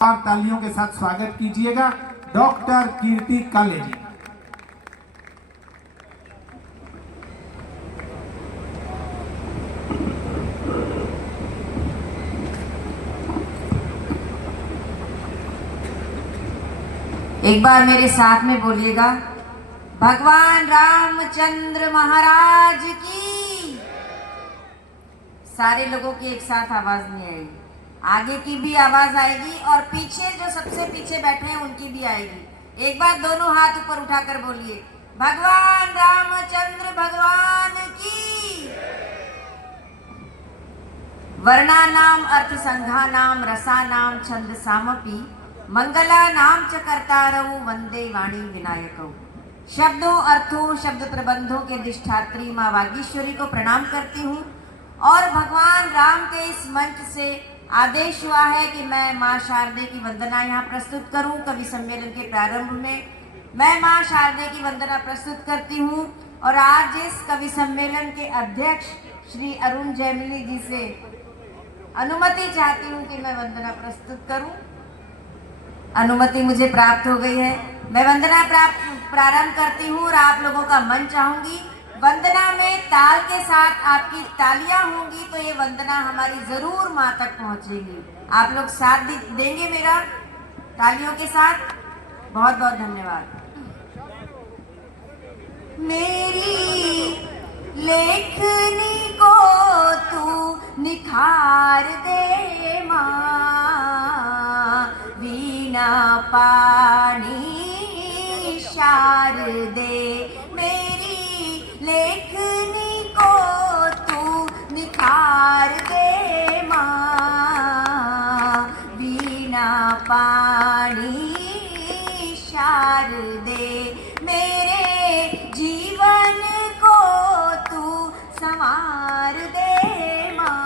तालियों के साथ स्वागत कीजिएगा डॉक्टर कीर्ति काले जी। एक बार मेरे साथ में बोलिएगा, भगवान रामचंद्र महाराज की। सारे लोगों की एक साथ आवाज नहीं आएगी, आगे की भी आवाज आएगी और पीछे जो सबसे पीछे बैठे हैं उनकी भी आएगी। एक बार दोनों हाथ ऊपर उठाकर बोलिए, भगवान रामचंद्र भगवान की। वर्णा नाम अर्थ संघा नाम रसा नाम छंद सामपी मंगला नाम च कर्तारऊ वंदे वाणी विनायकऊ। शब्दों अर्थों शब्द प्रबंधों के अधिष्ठात्री माँ वागीश्वरी को प्रणाम करती हूँ और भगवान राम के इस मंच से आदेश हुआ है कि मैं माँ शारदे की वंदना यहाँ प्रस्तुत करूँ। कवि सम्मेलन के प्रारंभ में मैं माँ शारदे की वंदना प्रस्तुत करती हूँ और आज इस कवि सम्मेलन के अध्यक्ष श्री अरुण जैमिनी जी से अनुमति चाहती हूँ कि मैं वंदना प्रस्तुत करूँ। अनुमति मुझे प्राप्त हो गई है। मैं वंदना प्रारंभ करती हूँ और आप लोगों का मन चाहूंगी। वंदना में ताल के साथ आपकी तालियां होंगी तो ये वंदना हमारी जरूर माँ तक पहुंचेगी। आप लोग साथ देंगे मेरा तालियों के साथ। बहुत बहुत धन्यवाद। मेरी लेखनी को तू निखार दे माँ, वीणा पाणी शारदे। मेरी लेखनी को तू निखार दे माँ, वीणा पाणी शारदे। मेरे जीवन को तू संवार दे माँ,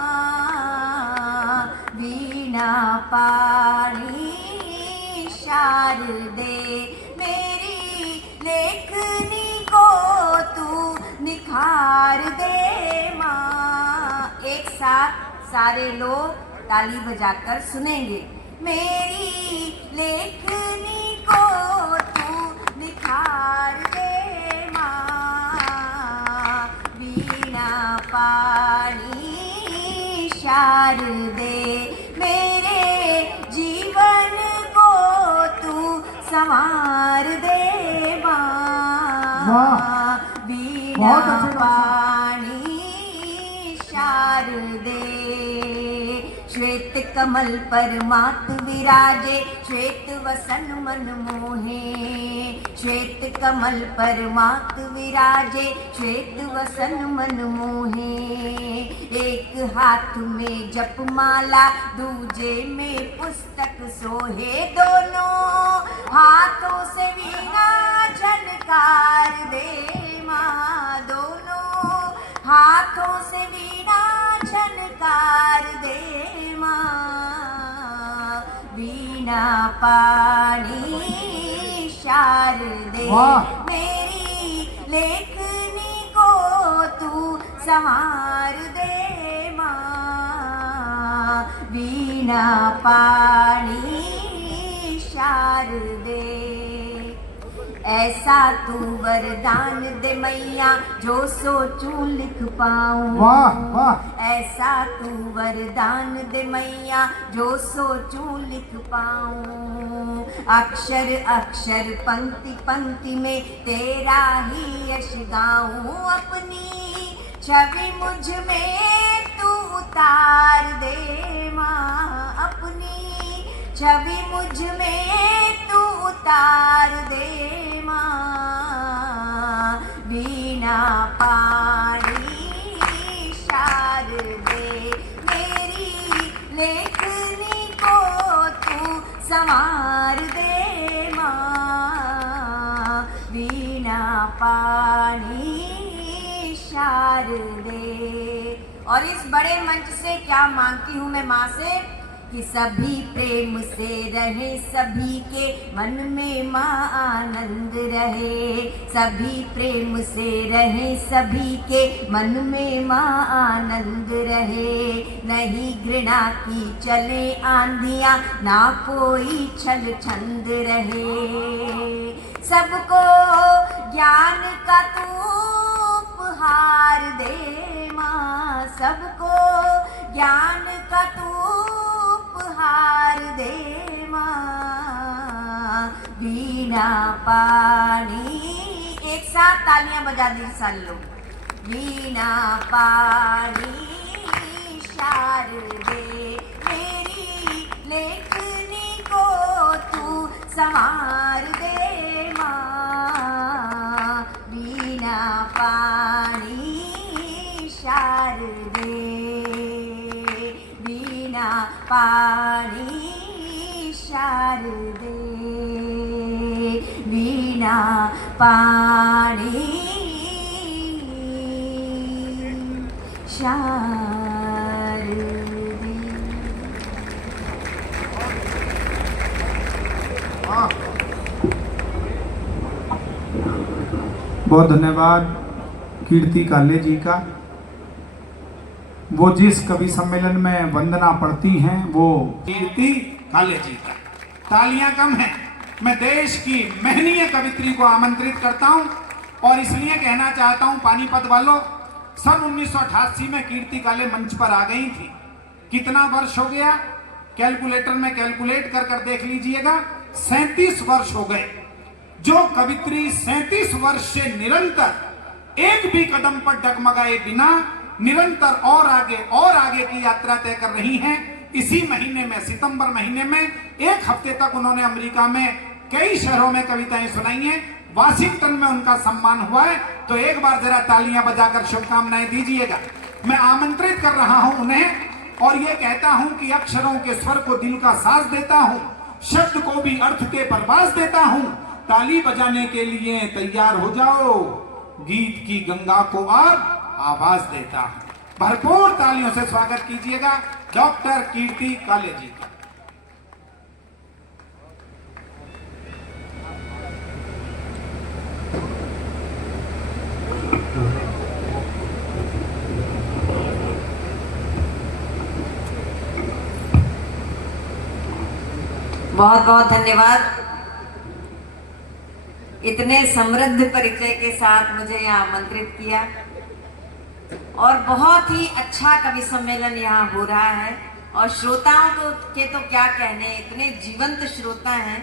वीणा पाणी शारदे। मेरी लेखनी को तू निखार दे माँ। एक साथ सारे लोग ताली बजाकर सुनेंगे। मेरी लेखनी को तू निखार दे माँ, वीणा पाणी शारदे। मेरे जीवन को तू संवार दे माँ, वीणा पाणी शारदे। श्वेत कमल पर मात विराजे, श्वेत वसन मन मोहे। श्वेत कमल पर मात विराजे, श्वेत वसन मन मोहे। एक हाथ में जपमाला, दूजे में पुस्तक सोहे। दोनों हाथों से वीणा झनकार दे माँ, दोनों हाथों से वीणा झनकार दे माँ, वीणा पाणी शारदे। मेरी लेखनी को तू संवार दे माँ, वीणा पाणी शारदे। ऐसा तू वरदान दे मैया जो सोचूं लिख पाऊं। ऐसा तू वरदान दे मैया जो सोचूं लिख पाऊं। अक्षर अक्षर पंक्ति पंक्ति में तेरा ही यश गाऊं। अपनी छवि मुझ में तू उतार दे माँ, अपनी छवि मुझ में तू उतार दे माँ, वीणा पाणी शारदे। मेरी लेखनी को तू संवार दे माँ, वीणा पाणी शारदे। और इस बड़े मंच से क्या मांगती हूँ मैं माँ से कि सभी प्रेम से रहे, सभी के मन में माँ आनंद रहे। सभी प्रेम से रहे, सभी के मन में माँ आनंद रहे। नहीं घृणा की चले आंधियाँ, ना कोई छल छंद रहे। सबको ज्ञान का तू उपहार दे माँ, सबको ज्ञान का तू उपहार दे माँ। वीणा पाणी, एक साथ तालियां बजा दी सारे लोग। वीणा पाणी शारदे, मेरी लेखनी को तू संवार दे माँ। वीणा पाणी शारदे, वीणा पाणी शारदे, वीणा पाणी शारदे। बहुत धन्यवाद कीर्ति काले जी का। वो जिस कवि सम्मेलन में वंदना पढ़ती हैं वो कीर्ति काले जी का। तालियां कम हैं। मैं देश की महनीय कवित्री को आमंत्रित करता हूं और इसलिए कहना चाहता हूं, पानीपत वालों, सन 1988 में कीर्ति काले मंच पर आ गई थी। कितना वर्ष हो गया? कैलकुलेटर में कैलकुलेट कर देख लीजिएगा, 37 वर्ष हो गए। जो कवित्री 37 वर्ष से निरंतर एक भी कदम पर डगमगाए बिना निरंतर और आगे की यात्रा तय कर रही हैं। इसी महीने में, सितंबर महीने में, एक हफ्ते तक उन्होंने अमेरिका में कई शहरों में कविताएं सुनाई हैं। वाशिंगटन में उनका सम्मान हुआ है। तो एक बार जरा तालियां बजाकर शुभकामनाएं दीजिएगा। मैं आमंत्रित कर रहा हूं उन्हें और ये कहता हूं कि अक्षरों के स्वर को दिल का साज देता हूं, शब्द को भी अर्थ के परवाज देता हूं। ताली बजाने के लिए तैयार हो जाओ, गीत की गंगा को अब आवाज देता हूं। भरपूर तालियों से स्वागत कीजिएगा डॉक्टर कीर्ति काले जी का। बहुत बहुत धन्यवाद। इतने समृद्ध परिचय के साथ मुझे यहाँ आमंत्रित किया और बहुत ही अच्छा कवि सम्मेलन यहाँ हो रहा है। और श्रोताओं के तो क्या कहने, इतने जीवंत श्रोता हैं।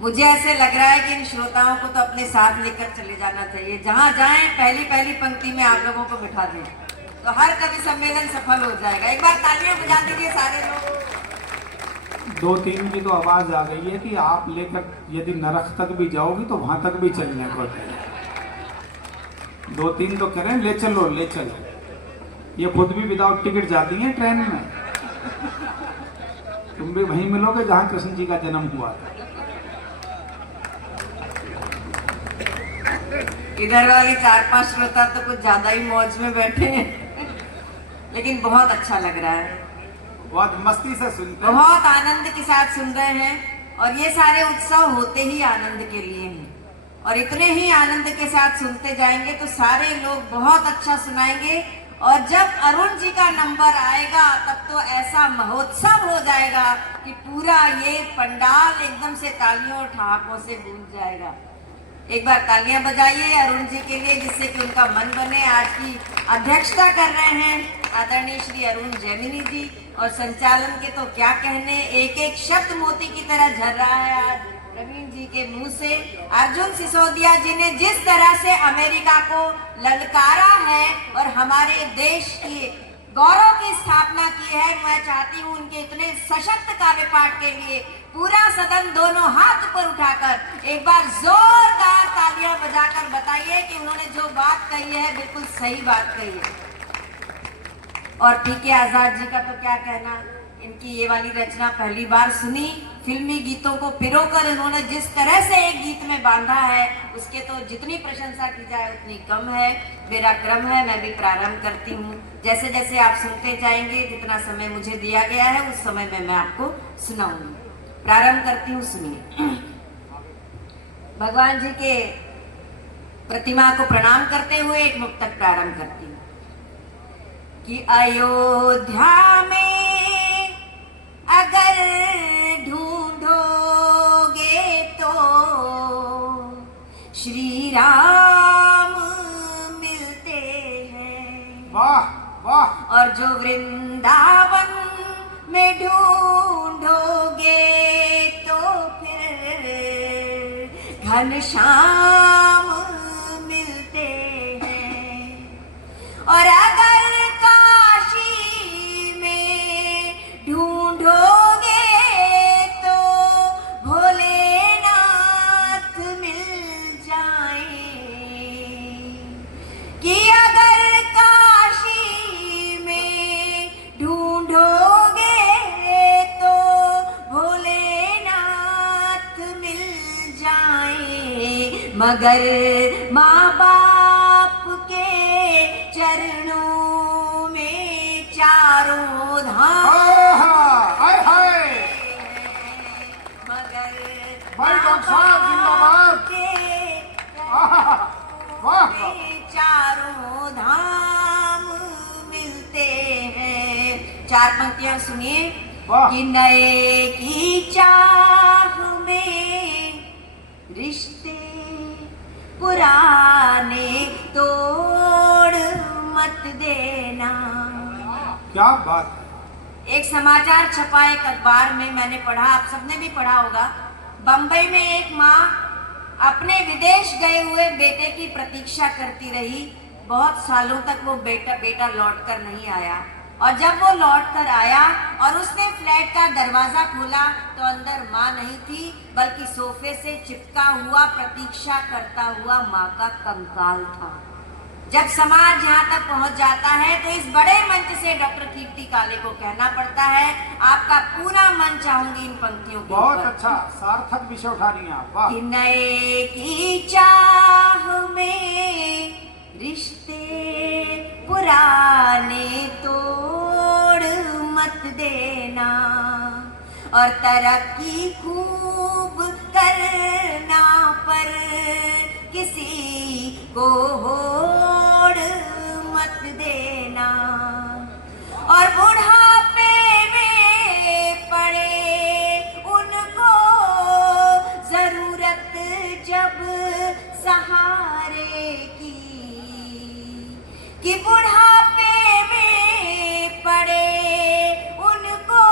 मुझे ऐसे लग रहा है कि इन श्रोताओं को तो अपने साथ लेकर चले जाना चाहिए। जहाँ जाएं पहली पंक्ति में आप लोगों को बिठा दें, तो हर कवि सम्मेलन सफल हो जाएगा। एक बार तालियां बजा दीजिए सारे लोग। 2-3 की तो आवाज आ गई है कि आप लेकर यदि नरक तक भी जाओगी तो वहां तक भी चलने को। 2-3 तो करें, ले चलो ले चलो। ये खुद भी विदाउट टिकट जाती हैं ट्रेन में। तुम भी वहीं मिलोगे जहां कृष्ण जी का जन्म हुआ था। इधर वाले 4-5 श्रोता तो कुछ ज्यादा ही मौज में बैठे हैं, लेकिन बहुत अच्छा लग रहा है। बहुत मस्ती से सुनते हैं, बहुत आनंद के साथ सुन रहे हैं। और ये सारे उत्सव होते ही आनंद के लिए हैं और इतने ही आनंद के साथ सुनते जाएंगे तो सारे लोग बहुत अच्छा सुनाएंगे। और जब अरुण जी का नंबर आएगा तब तो ऐसा महोत्सव हो जाएगा कि पूरा ये पंडाल एकदम से तालियों ठहाकों से गूंज जाएगा। एक बार तालियां बजाइए अरुण जी के लिए, जिससे कि उनका मन बने। आज की अध्यक्षता कर रहे हैं आदरणीय श्री अरुण जैमिनी जी और संचालन के तो क्या कहने, एक एक शब्द मोती की तरह झर रहा है आज प्रवीण जी के मुंह से। अर्जुन सिसोदिया जी ने जिस तरह से अमेरिका को ललकारा है और हमारे देश की गौरव की स्थापना की है, मैं चाहती हूँ उनके इतने सशक्त काव्य पाठ के लिए पूरा सदन दोनों हाथ ऊपर उठाकर एक बार जोरदार तालियां बजाकर बताइए कि उन्होंने जो बात कही है बिल्कुल सही बात कही है। और पीके आजाद जी का तो क्या कहना, इनकी ये वाली रचना पहली बार सुनी। फिल्मी गीतों को पिरोकर इन्होंने जिस तरह से एक गीत में बांधा है, उसके तो जितनी प्रशंसा की जाए उतनी कम है। मेरा क्रम है, मैं भी प्रारंभ करती हूँ। जैसे जैसे आप सुनते जाएंगे, जितना समय मुझे दिया गया है उस समय में मैं आपको सुनाऊंगी। प्रारंभ करती हूँ, सुनिए। भगवान जी के प्रतिमा को प्रणाम करते हुए एक मुक्तक प्रारंभ करती हूँ कि अयोध्या में अगर ढूंढोगे तो श्री राम मिलते हैं। वाह वाह। और जो वृंदावन में ढूंढोगे तो फिर घनश्याम मिलते हैं। और अगर काशी में ढूंढोगे तो भोलेनाथ मिल जाएं। कि अगर काशी में ढूंढोगे तो भोलेनाथ मिल जाएं। मगर माँ बाप के चरणों में चारों धाम। हाय हाय। मगर भाई डॉक्टर साहब जिंदाबाद। वाह में चारों धाम मिलते हैं। चार पंक्तियां सुनिए। वाह। कि नए की चाह में रिश्ते पुराने तोड़ मत देना। क्या बात है। एक समाचार छपा एक अखबार में, मैंने पढ़ा, आप सबने भी पढ़ा होगा। बंबई में एक माँ अपने विदेश गए हुए बेटे की प्रतीक्षा करती रही। बहुत सालों तक वो बेटा लौटकर नहीं आया। और जब वो लौटकर आया और उसने फ्लैट का दरवाजा खोला तो अंदर माँ नहीं थी, बल्कि सोफे से चिपका हुआ प्रतीक्षा करता हुआ माँ का कंकाल था। जब समाज यहाँ तक पहुँच जाता है तो इस बड़े मंच से डॉक्टर कीर्ति काले को कहना पड़ता है, आपका पूरा मन चाहूंगी इन पंक्तियों के बहुत ऊपर। अच्छा, सार्थक विषय उठा रही हैं आप। वाह। कि नए की चाह में रिश्ते पुराने तोड़ मत देना। और तरक्की खूब करना पर किसी को होड़ मत देना। और बुढ़ापे में पड़े उनको जरूरत जब सहारे की। कि बुढ़ापे में पड़े उनको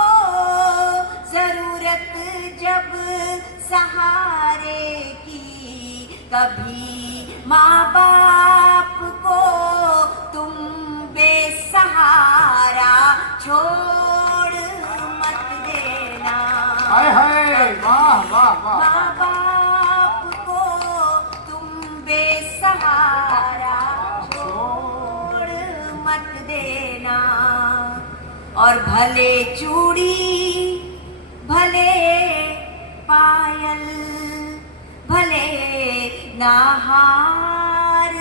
जरूरत जब सहारे की। कभी माँ बाप को तुम बेसहारा छोड़ मत देना। हाय हाय। वाह वाह वाह। माँ बाप को तुम बेसहारा छोड़ मत देना। और भले चूड़ी भले पायल भले नाहार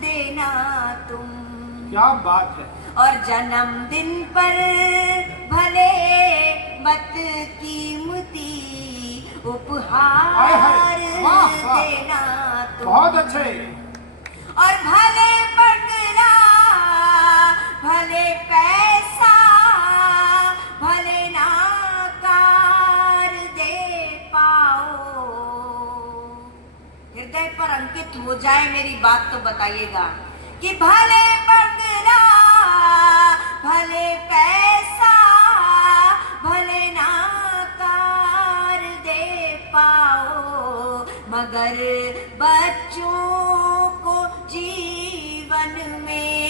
देना तुम। क्या बात है। और जन्मदिन पर भले मत कीमती उपहार हाय हाय। वाह वाह। देना तुम। बहुत अच्छे। और भले बंगला भले पैसा भले नाकार दे पाओ। हृदय पर अंकित हो जाए मेरी बात तो बताइएगा। कि भले बंगला भले पैसा भले नाकार दे पाओ। मगर बच्चों को जीवन में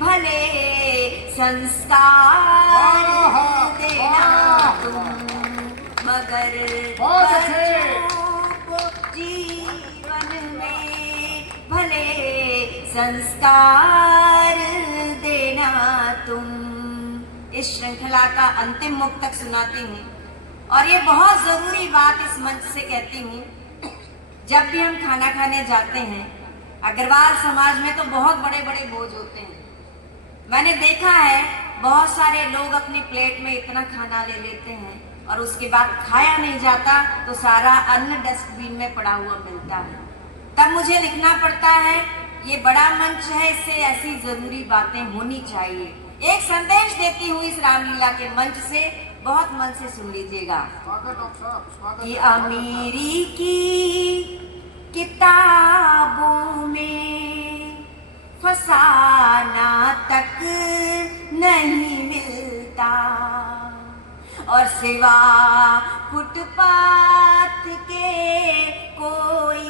भले संस्कार देना तुम। मगर बच्चों को जीवन में भले संस्कार देना तुम। इस श्रृंखला का अंतिम मुक्तक सुनाती हूँ और ये बहुत जरूरी बात इस मंच से कहती हूँ। जब भी हम खाना खाने जाते हैं अग्रवाल समाज में तो बहुत बड़े बड़े भोज होते हैं। मैंने देखा है बहुत सारे लोग अपनी प्लेट में इतना खाना ले लेते हैं और उसके बाद खाया नहीं जाता तो सारा अन्न डस्टबिन में पड़ा हुआ मिलता है। तब मुझे लिखना पड़ता है ये बड़ा मंच है, इससे ऐसी जरूरी बातें होनी चाहिए। एक संदेश देती हूँ इस रामलीला के मंच से, बहुत मन से सुन लीजिएगा कि अमीरी की किताबों में फसाना तक नहीं मिलता और सिवा फुटपाथ के कोई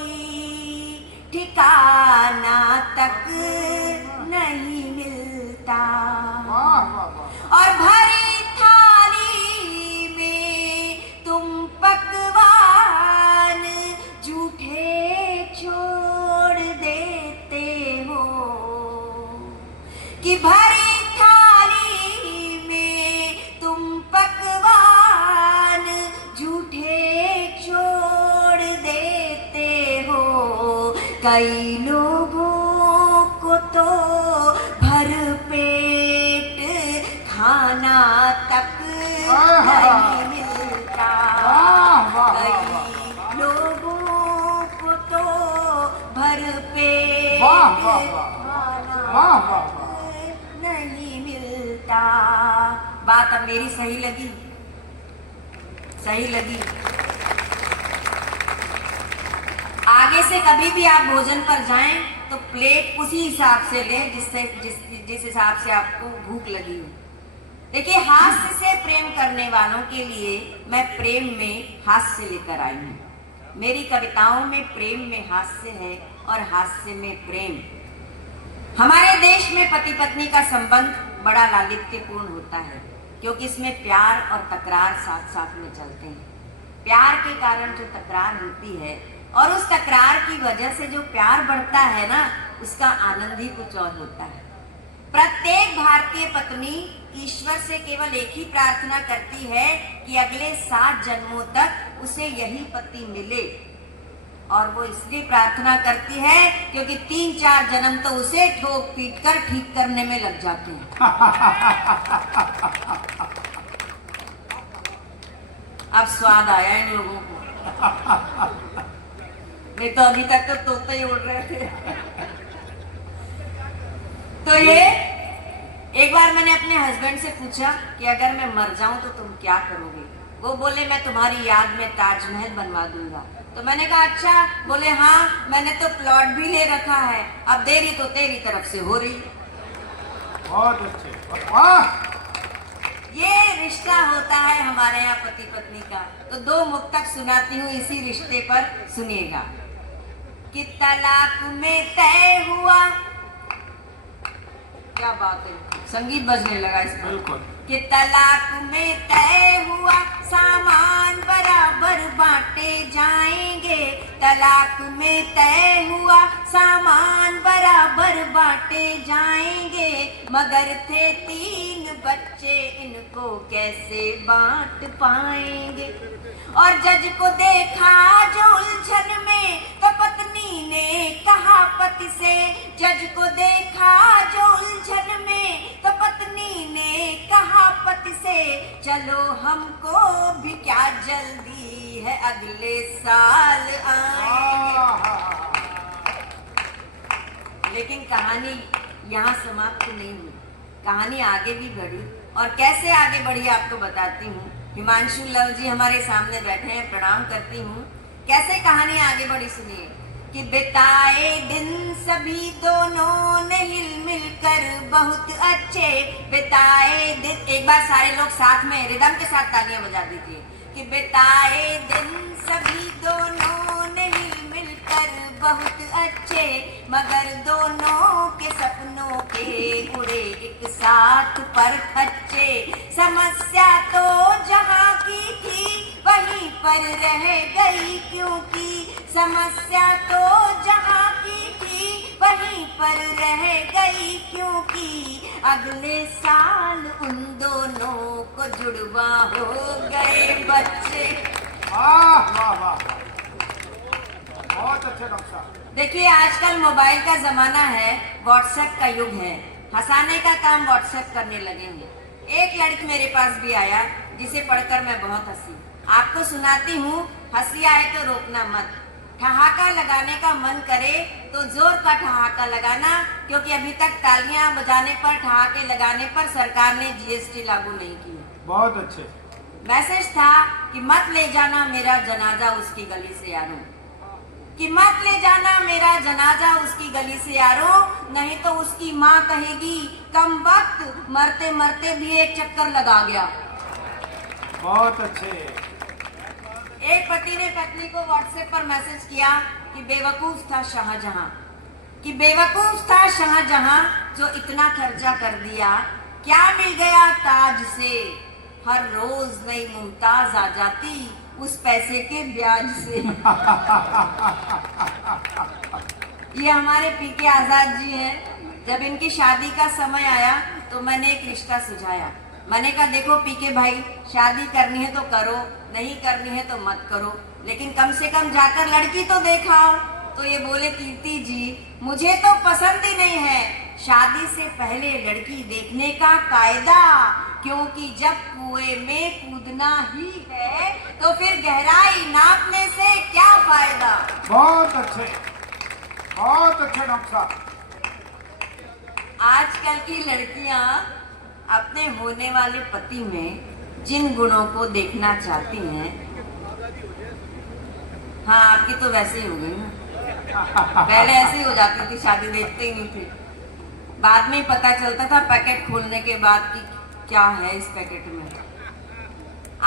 ठिकाना तक नहीं मिलता और भरी थाली में तुम पकवान झूठे छोड़ देते हो कि भरी थाली में तुम पकवान झूठे छोड़ देते हो। कई लोगों को तो भर पेट खाना तक नहीं मिलता, कई लोगों को तो भर पेट खाना नहीं मिलता। बात अब मेरी सही लगी? सही लगी? आगे से कभी भी आप भोजन पर जाएं तो प्लेट उसी हिसाब से लें जिस हिसाब से आपको भूख लगी हो। देखिए, हास्य से प्रेम करने वालों के लिए मैं प्रेम में हास्य लेकर आई हूँ। मेरी कविताओं में प्रेम में हास्य है और हास्य में प्रेम। हमारे देश में पति पत्नी का संबंध बड़ा लालित्यपूर्ण होता है क्योंकि इसमें प्यार और तकरार साथ साथ में चलते हैं। प्यार के कारण जो तकरार होती है और उस तकरार की वजह से जो प्यार बढ़ता है ना, उसका आनंद ही कुछ और होता है। प्रत्येक भारतीय पत्नी ईश्वर से केवल एक ही प्रार्थना करती है कि अगले 7 जन्मों तक उसे यही पति मिले, और वो इसलिए प्रार्थना करती है क्योंकि 3-4 जन्म तो उसे ठोक पीट कर ठीक करने में लग जाते हैं। अब स्वाद आया इन लोगों को, नहीं तो अभी तक तो तोते ही उड़ रहे थे। तो ये एक बार मैंने अपने हस्बैंड से पूछा कि अगर मैं मर जाऊं तो तुम क्या करोगे? वो बोले मैं तुम्हारी याद में ताजमहल बनवा दूंगा। तो मैंने कहा अच्छा? बोले हाँ, मैंने तो प्लॉट भी ले रखा है, अब देरी तो तेरी तरफ से हो रही। बहुत अच्छे। ये रिश्ता होता है हमारे यहाँ पति पत्नी का। तो 2 मुक्तक सुनाती हूँ इसी रिश्ते पर, सुनिएगा। कि तलाक में तय हुआ, क्या बात है, संगीत बजने लगा इसमें। बिल्कुल। कि तलाक में तय हुआ सामान बराबर बांटे जाएंगे, तलाक में तय हुआ सामान बराबर बांटे जाएंगे, मगर थे 3 बच्चे इनको कैसे बांट पाएंगे। और जज को देखा जो उलझन में तो पत्नी ने कहा पति से, जज को देखा जो उलझन में तो पत्नी ने कहा पति से, चलो हमको भी क्या जल्दी है अगले साल आएंगे। लेकिन कहानी यहाँ समाप्त नहीं हुई, कहानी आगे भी बढ़ी। और कैसे आगे बढ़ी आपको बताती हूँ। हिमांशु लव जी हमारे सामने बैठे हैं, प्रणाम करती हूँ। कैसे कहानी आगे बढ़ी सुनिए। कि बिताए दिन सभी दोनों ने हिल मिल कर बहुत अच्छे, बिताए दिन, एक बार सारे लोग साथ में रिदम के साथ तालियां बजा दीजिए। कि बिताए दिन सभी दोनों ने हिल मिल कर बहुत अच्छे, मगर दोनों के सपनों के उड़े एक साथ पर खच्चे। समस्या तो जहाँ की थी वहीं पर रह गई, क्योंकि समस्या तो जहाँ की थी वहीं पर रह गई, क्योंकि अगले साल उन दोनों को जुड़वा हो गए बच्चे। वाह वाह वाह, बहुत अच्छे डॉक्टर साहब। देखिए, आजकल मोबाइल का जमाना है, व्हाट्सएप का युग है, हंसाने का काम व्हाट्सएप करने लगे हैं। एक लड़की मेरे पास भी आया जिसे पढ़कर मैं बहुत हंसी। आपको सुनाती हूँ, हंसी आए तो रोकना मत। ठहाका लगाने का मन करे तो जोर का ठहाका लगाना, क्योंकि अभी तक तालियां बजाने पर, ठहाके लगाने पर सरकार ने जीएसटी लागू नहीं की है। बहुत अच्छे। मैसेज था कि मत ले जाना मेरा जनाजा उसकी गली से यारों, कि मत ले जाना मेरा जनाजा उसकी गली से यारों, नहीं तो उसकी माँ कहेगी कम वक्त मरते मरते भी एक चक्कर लगा गया। बहुत अच्छे। एक पति ने पत्नी को व्हाट्सएप पर मैसेज किया कि बेवकूफ था शाहजहां, कि बेवकूफ था शाहजहां जो इतना खर्चा कर दिया, क्या मिल गया ताज से, हर रोज नई मुमताज आ जाती उस पैसे के ब्याज से। ये हमारे पीके आजाद जी हैं। जब इनकी शादी का समय आया तो मैंने एक रिश्ता सुझाया। मैंने कहा देखो पीके भाई, शादी करनी है तो करो, नहीं करनी है तो मत करो, लेकिन कम से कम जाकर लड़की तो देखाओ। तो ये बोले कीर्ति जी, मुझे तो पसंद ही नहीं है शादी से पहले लड़की देखने का कायदा, क्योंकि जब कुएं में कूदना ही है तो फिर गहराई नापने से क्या फायदा। बहुत अच्छे, बहुत अच्छे डॉक्टर साहब। आजकल की लड़कियां अपने होने वाले पति में जिन गुणों को देखना चाहती हैं, हाँ आपकी तो वैसे ही हो गई ना, पहले ऐसे ही हो जाती थी, शादी देखते ही नहीं थे, बाद में ही पता चलता था पैकेट खोलने के बाद कि क्या है इस पैकेट में।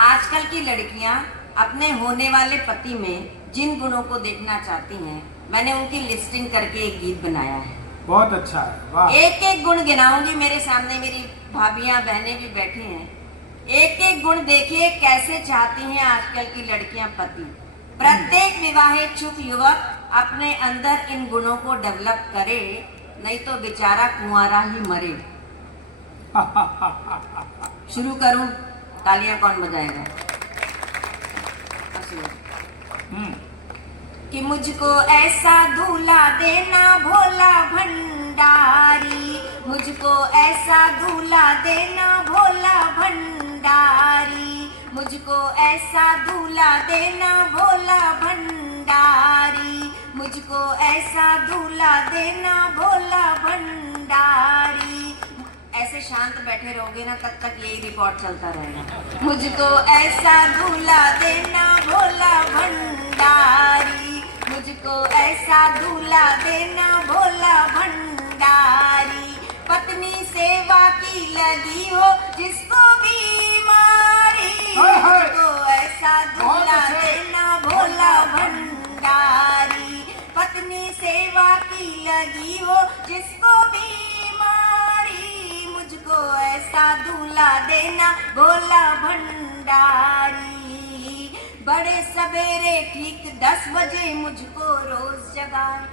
आजकल की लड़कियां अपने होने वाले पति में जिन गुणों को देखना चाहती हैं, मैंने उनकी लिस्टिंग करके एक गीत बनाया है। बहुत अच्छा है, वाह। एक एक गुण गिनाऊंगी, मेरे सामने मेरी भाभियां बहनें भी बैठी हैं। एक एक गुण देखिए कैसे चाहती हैं आजकल की लड़कियां पति। प्रत्येक विवाहेच्छुक युवक अपने अंदर इन गुणों को डेवलप करे, नहीं तो बेचारा कुंवारा ही मरे। शुरू करूं? तालियां कौन बजाएगा? कि मुझको ऐसा दूल्हा देना भोला भंडारी, मुझको ऐसा दूल्हा देना भोला भंडारी, मुझको ऐसा दूल्हा देना भोला भंडारी, मुझको ऐसा दूल्हा देना भोला भंडारी। ऐसे शांत बैठे रहोगे ना तब तक यही रिकॉर्ड चलता रहेगा। मुझको ऐसा दूल्हा देना भोला भंडारी, मुझको ऐसा दूल्हा देना भोला भंडारी, पत्नी सेवा की लगी हो जिसको बीमारी, मुझको ऐसा दूल्हा देना भोला भंडारी, पत्नी सेवा की लगी हो जिसको बीमारी, मुझको ऐसा दूल्हा देना भोला भंडारी। बड़े सवेरे ठीक 10 बजे मुझको रोज जगाए,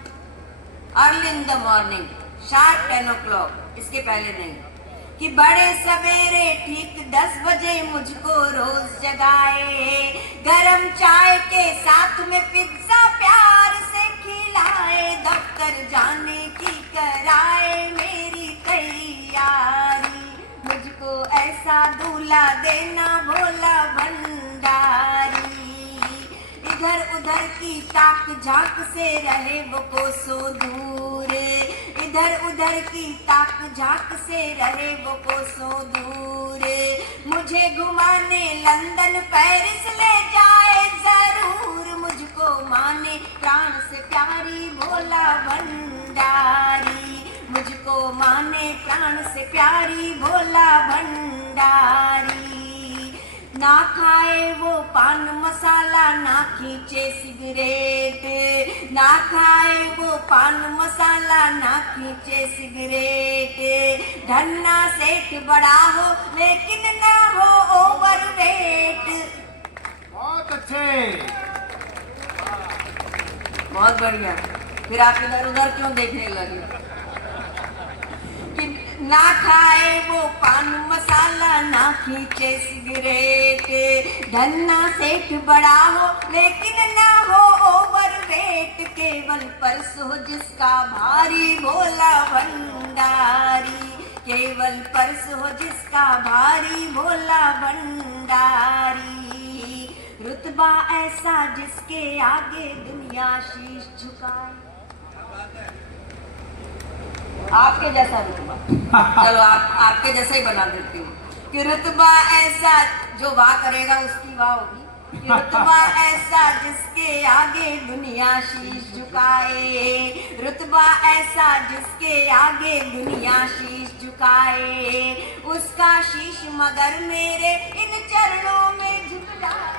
early in the morning, sharp 10 o'clock, इसके पहले नहीं, कि बड़े सवेरे ठीक 10 बजे मुझको रोज जगाए, गरम चाय के साथ में पिज्जा प्यार से खिलाए, दफ्तर जाने की कराए मेरी तैयारी, मुझको ऐसा दूल्हा देना भोला भंडारी। इधर उधर की ताक झांक से रहे वो कोसों दूर, इधर उधर की ताक झांक से रहे वो कोसों दूर, मुझे घुमाने लंदन पेरिस ले जाए जरूर, मुझको माने प्राण से प्यारी भोला भंडारी, मुझको माने प्राण से प्यारी भोला भंडारी। ना खाए वो पान मसाला, ना खींचे सिगरेट, ना खाए वो पान मसाला, ना खींचे सिगरेट, धन्ना सेठ बड़ा हो लेकिन ना हो ओवरवेट। बहुत अच्छे, बहुत बढ़िया। फिर आप इधर उधर क्यों देखने लगे? ना खाए वो पान मसाला, ना खींचे सिगरेट। धन्ना सेठ बड़ा हो लेकिन ना हो ओवरवेट, केवल पर्स हो जिसका भारी भोला भंडारी, केवल पर्स हो जिसका भारी भोला भंडारी। रुतबा ऐसा जिसके आगे दुनिया शीश झुकाए। आपके जैसा रुतबा, चलो आपके जैसा ही बना देती हूँ कि रुतबा ऐसा जो वाह करेगा उसकी वाह होगी, कि रुतबा ऐसा जिसके आगे दुनिया शीश झुकाए, रुतबा ऐसा जिसके आगे दुनिया शीश झुकाए, उसका शीश मगर मेरे इन चरणों में झुक जाए,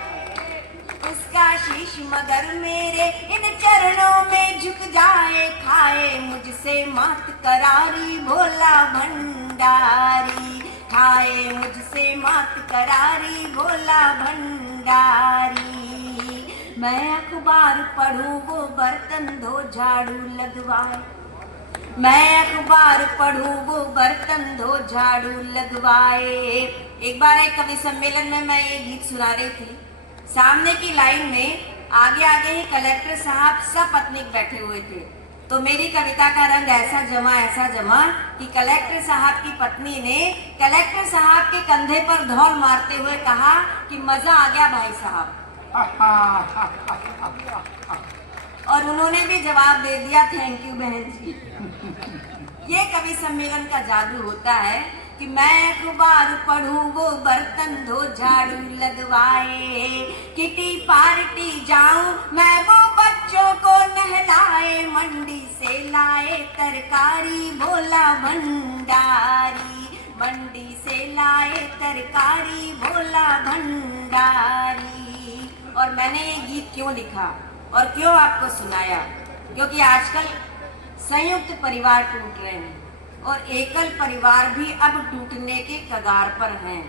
उसका शीश मगर मेरे इन चरणों में झुक जाए, खाए मुझसे मात करारी भोला भंडारी, खाए मुझसे मात करारी भोला भंडारी। मैं अखबार पढ़ूं वो बर्तन धो झाड़ू लगवाए, मैं अखबार पढ़ूं वो बर्तन धो झाड़ू लगवाए। एक बार एक कवि सम्मेलन में मैं ये गीत सुना रही थी, सामने की लाइन में आगे आगे ही कलेक्टर साहब सपत्नीक बैठे हुए थे, तो मेरी कविता का रंग ऐसा जमा कि कलेक्टर साहब की पत्नी ने कलेक्टर साहब के कंधे पर धौल मारते हुए कहा कि मजा आ गया भाई साहब, और उन्होंने भी जवाब दे दिया थैंक यू बहन जी। ये कवि सम्मेलन का जादू होता है कि मैं अखबार पढ़ूं वो बर्तन धो झाड़ू लगवाए, किटी पार्टी जाऊं मैं वो बच्चों को नहलाए, मंडी से लाए तरकारी भोला भंडारी, मंडी से लाए तरकारी भोला भंडारी। और मैंने ये गीत क्यों लिखा और क्यों आपको सुनाया, क्योंकि आजकल संयुक्त परिवार टूट रहे हैं और एकल परिवार भी अब टूटने के कगार पर हैं,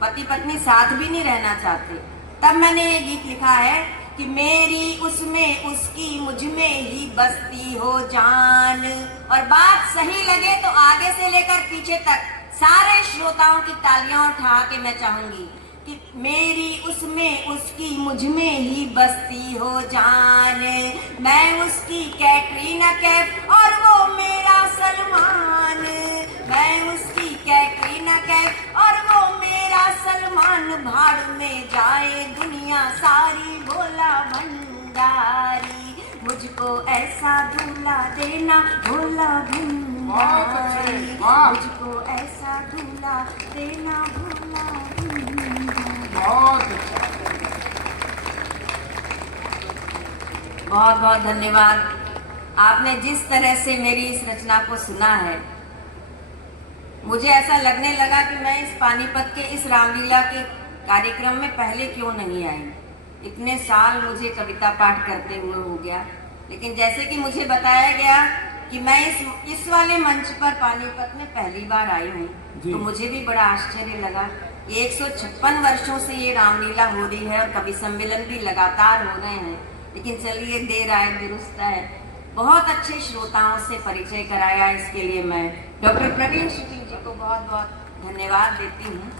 पति पत्नी साथ भी नहीं रहना चाहते। तब मैंने ये गीत लिखा है कि मेरी उसमें उसकी मुझ में ही बसती हो जान। और बात सही लगे तो आगे से लेकर पीछे तक सारे श्रोताओं की तालियां उठा के मैं चाहूंगी कि मेरी उसमें उसकी मुझ में ही बसती हो जान, मैं उसकी कैटरीना कैफ और वो मेरा सलमान, मैं उसकी कैटरीना कैफ और वो मेरा सलमान, भाड़ में जाए दुनिया सारी भोला भंडारी, मुझको ऐसा दूल्हा देना भोला भंडारी, मुझको ऐसा दूल्हा देना भोला भंडारी। बहुत बहुत धन्यवाद। आपने जिस तरह से मेरी इस रचना को सुना है, मुझे ऐसा लगने लगा कि मैं इस पानीपत के इस रामलीला के कार्यक्रम में पहले क्यों नहीं आई। इतने साल मुझे कविता पाठ करते हुए हो गया, लेकिन जैसे कि मुझे बताया गया कि मैं इस वाले मंच पर पानीपत में पहली बार आई हूँ, तो मुझे भी बड़ा आश्चर्य लगा। 156 वर्षों से ये रामलीला हो रही है और कवि सम्मेलन भी लगातार हो रहे हैं, लेकिन चलिए देर आए दुरुस्त है। बहुत अच्छे श्रोताओं से परिचय कराया, इसके लिए मैं डॉक्टर प्रवीण शुक्ल जी को बहुत बहुत धन्यवाद देती हूँ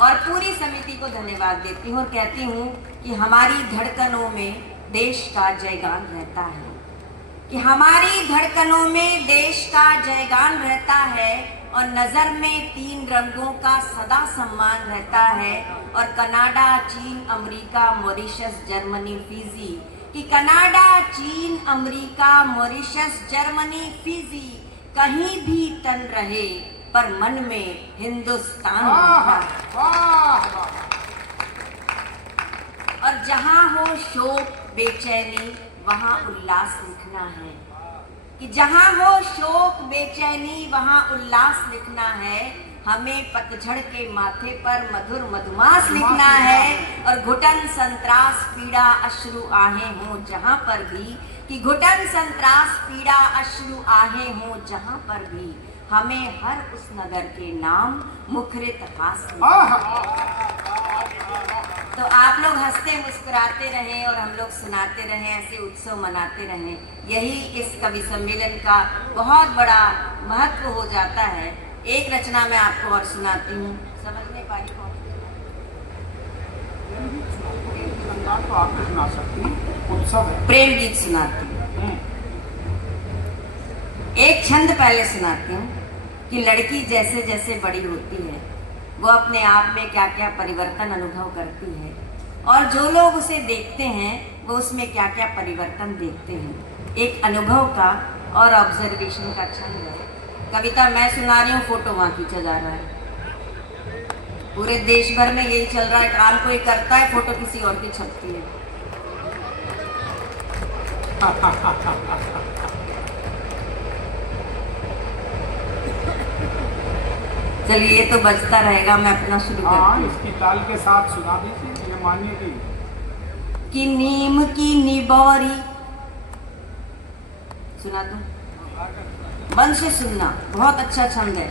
और पूरी समिति को धन्यवाद देती हूँ और कहती हूँ कि हमारी धड़कनों में देश का जयगान रहता है, कि हमारी धड़कनों में देश का जयगान रहता है और नजर में 3 रंगों का सदा सम्मान रहता है। और कनाडा, चीन, अमेरिका, मॉरिशस, जर्मनी, फिजी, कि कनाडा, चीन, अमेरिका, मॉरिशस, जर्मनी, फिजी, कहीं भी तन रहे पर मन में हिंदुस्तान रहता। और जहाँ हो शोक बेचैनी वहाँ उल्लास लिखना है, कि जहाँ हो शोक बेचैनी वहाँ उल्लास लिखना है। हमें पतझड़ के माथे पर मधुर मधुमास लिखना है और घुटन संत्रास पीड़ा अश्रु आहें हों जहाँ पर भी, कि घुटन संत्रास पीड़ा अश्रु आहें हों जहाँ पर भी, हमें हर उस नगर के नाम मुखरित हास। तो आप लोग हंसते मुस्कुराते रहें और हम लोग सुनाते रहें, ऐसे उत्सव मनाते रहें। यही इस कवि सम्मेलन का बहुत बड़ा महत्व हो जाता है एक रचना मैं आपको और सुनाती हूँ, समझ नहीं पाई कौन तो आप सुना सकती हैं, उत्सव है। प्रेम गीत सुनाती हूँ। एक छंद पहले सुनाती हूँ कि लड़की जैसे जैसे बड़ी होती है वो अपने आप में क्या क्या परिवर्तन अनुभव करती है और जो लोग उसे देखते हैं वो उसमें क्या क्या परिवर्तन देखते हैं। एक अनुभव का और ऑब्जर्वेशन का छंद है। कविता मैं सुना रही हूँ, फोटो वहाँ खींचा जा रहा है। पूरे देश भर में यही चल रहा है, काम कोई करता है, फोटो किसी और की छपती है। चलिए ये तो बजता रहेगा, मैं अपना शुरू करती हूँ। इसकी ताल के साथ सुना दीजिए, ये मानिए कि नीम की निबौरी, सुना दूं? मन से सुनना, बहुत अच्छा छंद है।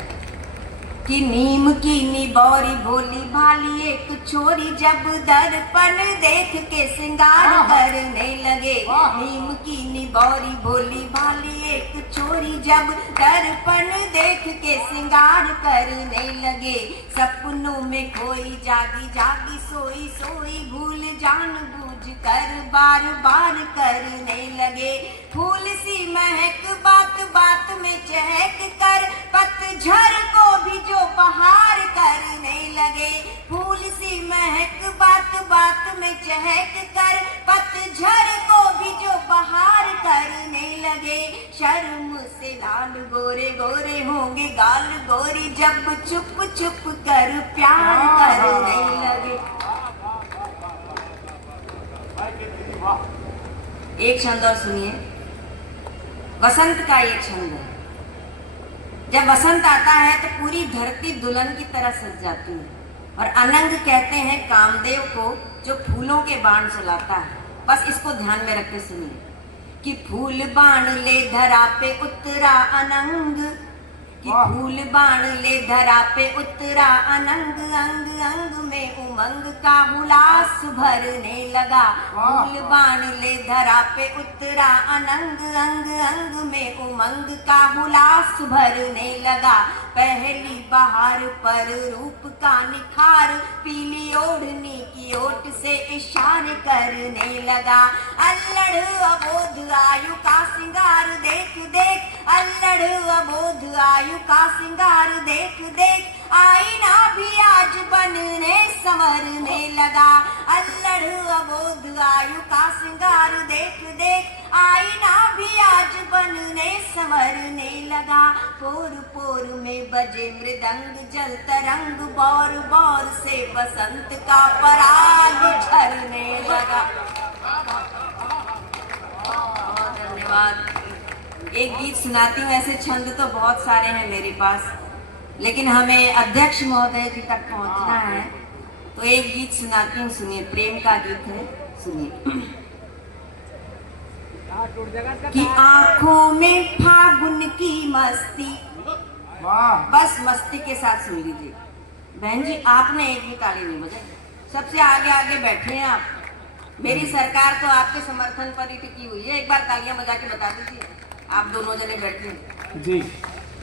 कि नीम की निबौरी भोली भाली एक छोरी जब दर्पण देख के श्रृंगार करने लगे। नीम की निबौरी भोली भाली एक छोरी जब दर्पण देख के श्रृंगार करने लगे। सपनों में खोई जागी जागी सोई सोई भूल जान बूझ कर बार बार करने लगे। फूल सी महक बात बात में चहक कर पतझड़ को भी जो बहार करने लगे। फूल सी महक बात बात में चहक कर पतझड़ को भी जो बहार करने लगे। शर्म से लाल गोरे गोरे होंगे गाल गोरी जब चुप चुप कर प्यार करने लगे। एक छंद और सुनिए, वसंत का एक छंद है। जब वसंत आता है तो पूरी धरती दुल्हन की तरह सज जाती है और अनंग कहते हैं कामदेव को जो फूलों के बाण चलाता है। बस इसको ध्यान में रख के सुनिए कि फूल बाण ले धरा पे उतरा अनंग। कि फूल बाण ले धरा पे उतरा अनंग, अंग अंग में उमंग का हुलास भरने लगा। फूल बाण ले धरा पे उतरा अनंग, अंग अंग में उमंग का हुलास भरने लगा। पहली बहार पर रूप का निखार पीली ओढ़नी की ओट से इशारे करने लगा। अल्लड़ अबोध आयु का सिंगार देख देख, अल्लड़ अबोध आयु का सिंगार देख देख, आईना भी आज बनने संवरने लगा। अल्लड़ अबोध आयु का सिंगार देख देख, आईना भी आज बनने संवरने लगा। पोर पोर में बजे मृदंग जल तरंग, बौर बौर से बसंत का पराग झरने लगा। धन्यवाद। एक गीत सुनाती हूँ, ऐसे छंद तो बहुत सारे हैं मेरे पास, लेकिन हमें अध्यक्ष महोदय जी तक पहुंचना है तो एक गीत सुनाती हूँ, सुनिए। प्रेम का गीत है, सुनिए। कि आंखों में फागुन की मस्ती, बस मस्ती के साथ सुन लीजिए। बहन जी आपने एक भी ताली नहीं बजाई, सबसे आगे आगे बैठे हैं आप। मेरी सरकार तो आपके समर्थन पर ही टिकी हुई है। एक बार तालियां बजा के बता दीजिए, आप दोनों जने बैठे जी।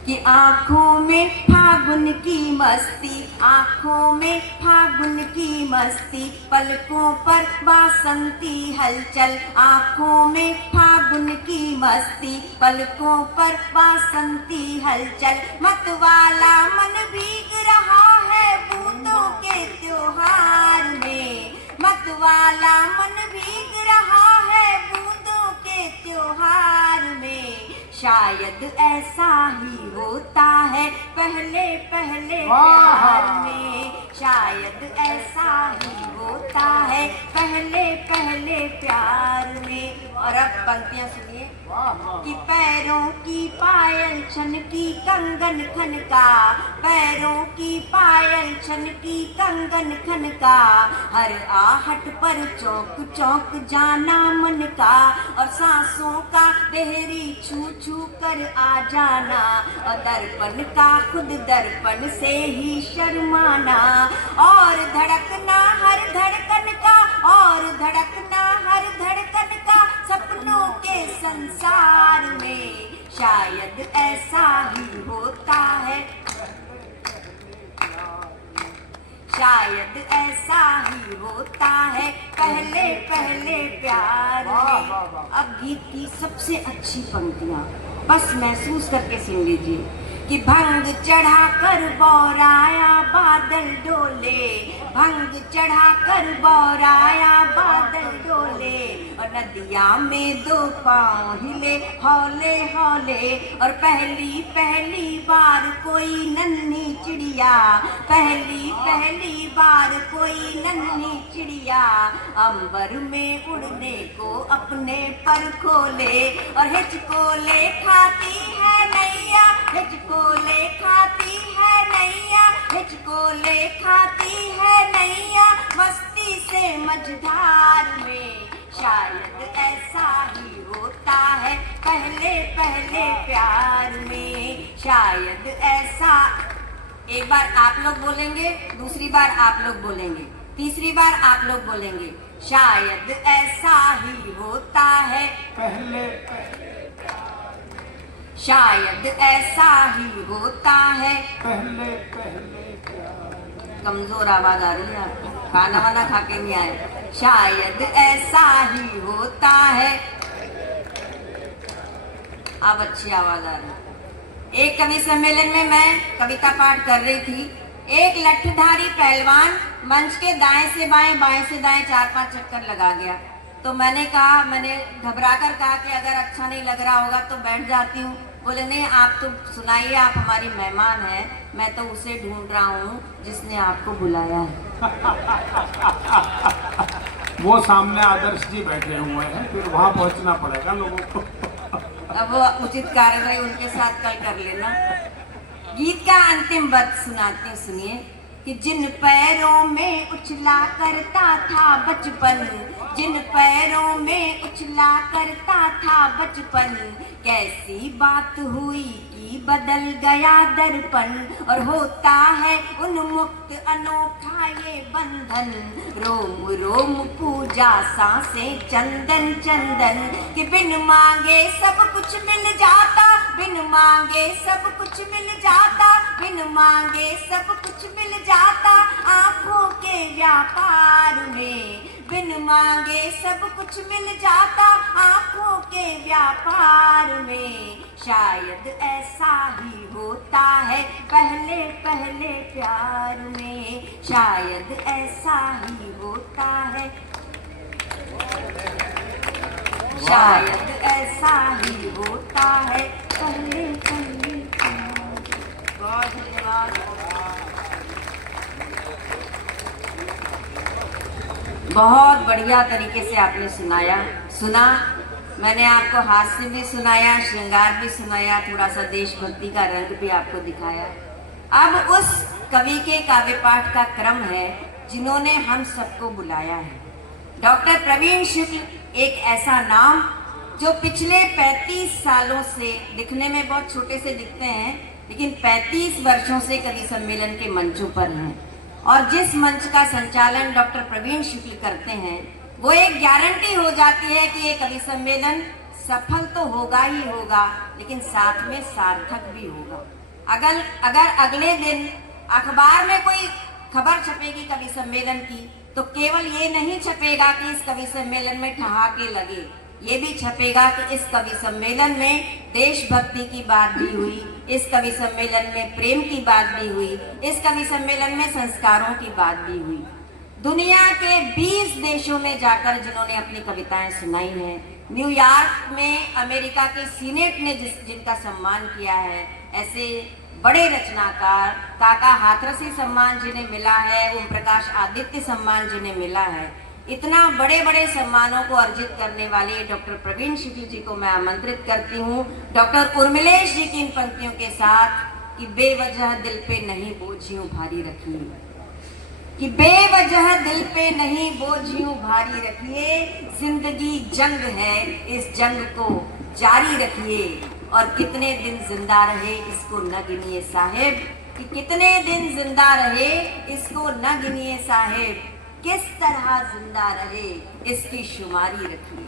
कि आंखों में फागुन की मस्ती, आंखों में फागुन की मस्ती, पलकों पर बासंती हलचल। आंखों में फागुन की मस्ती, पलकों पर बासंती हलचल। मतवाला मन भीग रहा है बूंदों के त्योहार में, मतवाला मन भीग रहा है बूंदों के त्योहार में। शायद ऐसा ही होता है पहले पहले प्यार में, शायद ऐसा ही होता है पहले पहले प्यार में। और अब पंक्तियां सुनिए। कि पैरों की पायल छन की कंगन खन का, पैरों की पायल छन की कंगन खन का, हर आहट पर चौक चौक जाना मन का, और सांसों का देहरी छू छू कर आ जाना, और दर्पण का खुद दर्पण से ही शर्माना, और धड़कना हर धड़कन का, और धड़कना हर धड़कन का सपनों के संसार में। शायद ऐसा ही होता है शायद ऐसा ही होता है पहले पहले प्यार में। अब गीत की सबसे अच्छी पंक्तियां बस महसूस करके सुन लीजिए कि भंग चढ़ा कर बौराया बादल डोले, भंग चढ़ा कर बौराया बादल डोले, और नदिया में दो पांव हिले हौले हौले, और पहली पहली बार कोई नन्ही चिड़िया, पहली पहली बार कोई नन्ही चिड़िया अंबर में उड़ने को अपने पर खोले, और हिचकोले खाती है नैया, हिचकोले खाती है नैया, हिचकोले खाती है नैया मस्ती से मझधार में। शायद ऐसा ही होता है पहले पहले प्यार में, शायद ऐसा। एक बार आप लोग बोलेंगे, दूसरी बार आप लोग बोलेंगे, तीसरी बार आप लोग बोलेंगे। शायद ऐसा ही होता है पहले शायद ऐसा ही होता है पहले पहले कमजोर आवाज आ रही है आपकी, खाना वाना खा के नहीं आए। शायद ऐसा ही होता है, अब अच्छी आवाज आ रही है। एक कवि सम्मेलन में मैं कविता पाठ कर रही थी। एक लठधारी पहलवान मंच के दाएं से बाएं से दाएं 4-5 चक्कर लगा गया। तो मैंने घबरा कर कहा कि अगर अच्छा नहीं लग रहा होगा तो बैठ जाती हूँ। बोले नहीं, आप तो सुनाइए, आप हमारी मेहमान हैं, मैं तो उसे ढूंढ रहा हूँ जिसने आपको बुलाया है। वो सामने आदर्श जी बैठे हुए हैं, फिर वहां पहुंचना पड़ेगा लोगों को। अब वो उचित कार्रवाई उनके साथ कल कर लेना। गीत का अंतिम बद सुनाती हूँ, सुनिए कि जिन पैरों में उछला करता था बचपन, जिन पैरों में उछला करता था बचपन, कैसी बात हुई कि बदल गया दर्पण, और होता है उन्मुक्त अनोखा ये बंधन, रोम रोम पूजा सांसें चंदन चंदन, कि बिन मांगे सब कुछ मिल जाता, बिन मांगे सब कुछ मिल जाता, बिन मांगे सब कुछ मिल जाता आंखों के व्यापार में, बिन मांगे सब कुछ मिल जाता आंखों के व्यापार में। शायद ऐसा ही होता है पहले पहले प्यार में, शायद ऐसा ही होता है, शायद ऐसा ही होता है पहले पहले प्यार। बहुत धन्यवाद। बहुत बढ़िया तरीके से आपने सुना। मैंने आपको हास्य भी सुनाया, श्रृंगार भी सुनाया, थोड़ा सा देशभक्ति का रंग भी आपको दिखाया। अब उस कवि के काव्य पाठ का क्रम है जिन्होंने हम सबको बुलाया है। डॉक्टर प्रवीण शुक्ल एक ऐसा नाम जो पिछले 35 सालों से, दिखने में बहुत छोटे से दिखते हैं, लेकिन 35 वर्षों से कवि सम्मेलन के मंचों पर हैं। और जिस मंच का संचालन डॉक्टर प्रवीण शुक्ल करते हैं, वो एक गारंटी हो जाती है कि ये कवि सम्मेलन सफल तो होगा ही होगा, लेकिन साथ में सार्थक भी होगा। अगर अगले दिन अखबार में कोई खबर छपेगी कवि सम्मेलन की, तो केवल ये नहीं छपेगा कि इस कवि सम्मेलन में ठहाके लगे, ये भी छपेगा कि इस कवि सम्मेलन में देशभक्ति की बात भी हुई, इस कवि सम्मेलन में प्रेम की बात भी हुई, इस कवि सम्मेलन में संस्कारों की बात भी हुई। दुनिया के 20 देशों में जाकर जिन्होंने अपनी कविताएं सुनाई हैं, न्यूयॉर्क में अमेरिका के सीनेट ने जिनका सम्मान किया है, ऐसे बड़े रचनाकार, काका हाथरसी सम्मान जिन्हें मिला है, ओम प्रकाश आदित्य सम्मान जिन्हें मिला है, इतना बड़े बड़े सम्मानों को अर्जित करने वाले डॉक्टर प्रवीण शुक्ल जी को मैं आमंत्रित करती हूँ डॉक्टर उर्मिलेश जी की इन पंक्तियों के साथ कि बेवजह दिल पे नहीं बोझियों भारी रखिए, कि बेवजह दिल पे नहीं बोझियों भारी रखिए, जिंदगी जंग है इस जंग को जारी रखिए, और कितने दिन जिंदा रहे इसको न गिनिए साहेब, कि कितने दिन जिंदा रहे इसको न गिनिए साहेब, किस तरह जिंदा रहे इसकी शुमारी रखिए।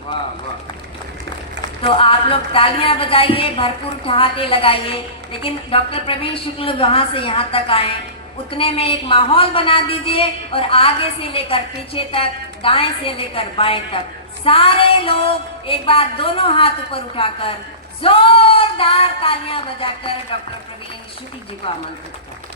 तो आप लोग तालियां बजाइए, भरपूर ठहाके लगाइए। लेकिन डॉक्टर प्रवीण शुक्ल वहां से यहाँ तक आए, उतने में एक माहौल बना दीजिए और आगे से लेकर पीछे तक, दाएं से लेकर बाएं तक सारे लोग एक बार दोनों हाथ ऊपर उठाकर जोरदार तालियां बजाकर डॉक्टर प्रवीण शुक्ल जी को आमंत्रित करें।